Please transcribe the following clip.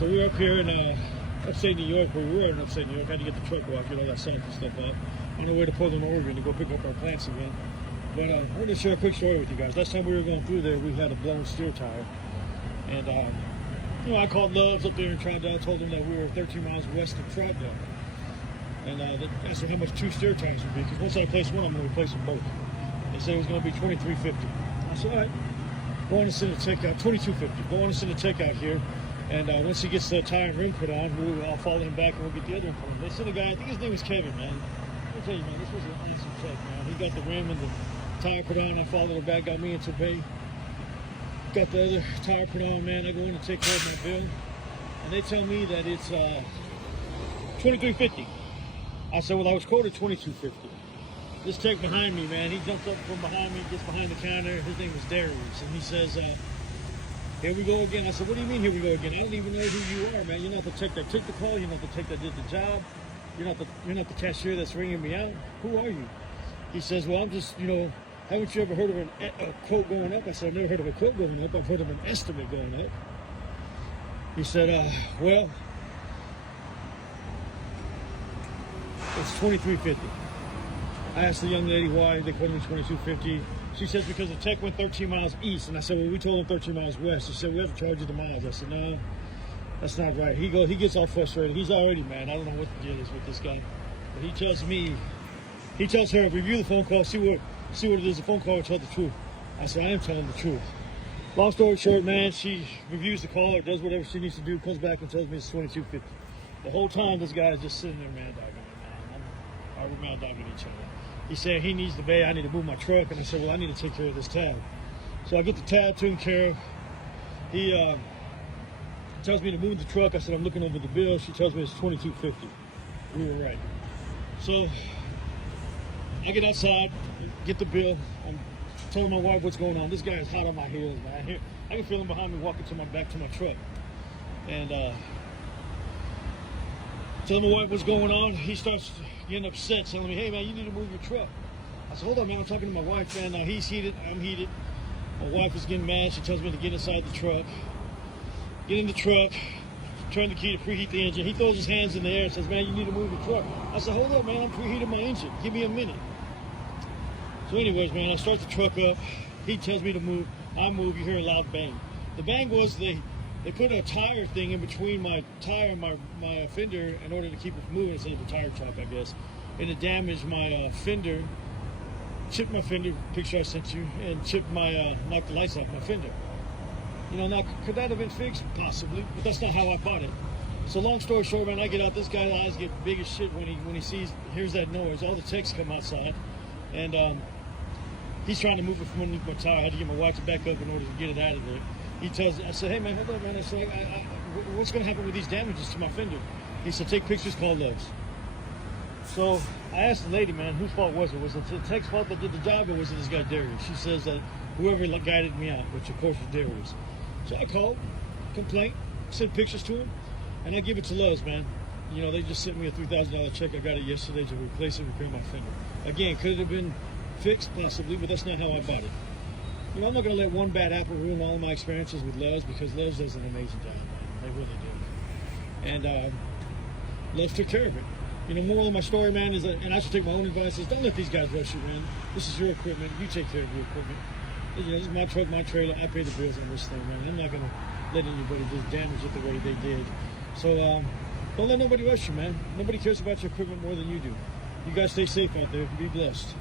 So we're up here in upstate New York, where we were in upstate New York. I had to get the truck off, get all that salt and stuff off. On our way to Portland, Oregon to go pick up our plants again. But I'm going to share a quick story with you guys. Last time we were going through there, we had a blown steer tire. And, you know, I called Love's up there in Troutdale, told them that we were 13 miles west of Troutdale. And asked them how much 2 steer tires would be, because once I place one, I'm going to replace them both. They said it was going to be $23.50. I said, all right, go on and send a tech out, $22.50. Go on and send a tech out here. And once he gets the tire and rim put on, I'll follow him back and we'll get the other one put on. They sent a guy, I think his name was Kevin, man. Let me tell you, man, this was an awesome tech, man. He got the rim and the tire put on. I followed him back, got me into pay. Got the other tire put on, man. I go in to take care of my bill. And they tell me that it's $23.50. I said, well, I was quoted $22.50. This tech behind me, man, he jumps up from behind me, gets behind the counter. His name was Darius. And he says, here we go again. I said, what do you mean here we go again? I don't even know who you are, man. You're not the tech that took the call. You're not the tech that did the job. You're not the cashier that's ringing me out. Who are you? He says, well, I'm just, you know, haven't you ever heard of a quote going up? I said, I've never heard of a quote going up. I've heard of an estimate going up. He said, well, it's $23.50. I asked the young lady why they quoted me $22.50. She says because the tech went 13 miles east. And I said, well, we told him 13 miles west. She said, we have to charge you the miles. I said, no, that's not right. He gets all frustrated. He's already mad. I don't know what the deal is with this guy. But he tells her, review the phone call, see what it is. The phone call will tell the truth. I said, I am telling the truth. Long story short, man, she reviews the call or does whatever she needs to do, comes back and tells me it's $22.50. The whole time, this guy is just sitting there mad dogging me, man. We're mad dogging each other. He said he needs the bay, I need to move my truck, and I said, well, I need to take care of this tab. So I get the tab taken care of. He tells me to move the truck. I said, I'm looking over the bill. She tells me it's $22.50. We were right. So I get outside, get the bill. I'm telling my wife what's going on. This guy is hot on my heels, man. I can feel him behind me walking back to my truck. And telling my wife what's going on. He starts getting upset, telling me, hey, man, you need to move your truck. I said, hold on, man, I'm talking to my wife, man. Now he's heated, I'm heated. My wife is getting mad. She tells me to get inside the truck. Get in the truck, turn the key to preheat the engine. He throws his hands in the air and says, man, you need to move your truck. I said, hold up, man, I'm preheating my engine. Give me a minute. So anyways, man, I start the truck up. He tells me to move. I move. You hear a loud bang. The bang was they put a tire thing in between my tire and my fender in order to keep it from moving instead of a tire chuck, I guess. And it damaged my fender, chipped my fender, picture I sent you, and chipped my, knocked the lights off my fender. You know, now, could that have been fixed? Possibly, but that's not how I bought it. So long story short, man, I get out, this guy's eyes get big as shit when he hears that noise. All the techs come outside, and he's trying to move it from underneath my tire. I had to get my wife to back up in order to get it out of there. I said, hey, man, hold on, man. I said, what's going to happen with these damages to my fender? He said, take pictures, call Love's. So I asked the lady, man, whose fault was it? Was it the tech's fault that did the job, or was it this guy Darius? She says that whoever guided me out, which of course was Darius. So I called, complaint, sent pictures to him, and I give it to Love's, man. You know, they just sent me a $3,000 check. I got it yesterday to replace it, repair my fender. Again, could it have been fixed? Possibly, but that's not how I bought it. You know, I'm not going to let one bad apple ruin all of my experiences with Love's, because Love's does an amazing job, man. They really do. And Love's took care of it. You know, moral of my story, man, is that, and I should take my own advice, is don't let these guys rush you, man. This is your equipment. You take care of your equipment. You know, this is my truck, my trailer. I pay the bills on this thing, man. I'm not going to let anybody just damage it the way they did. So don't let nobody rush you, man. Nobody cares about your equipment more than you do. You guys stay safe out there. Be blessed.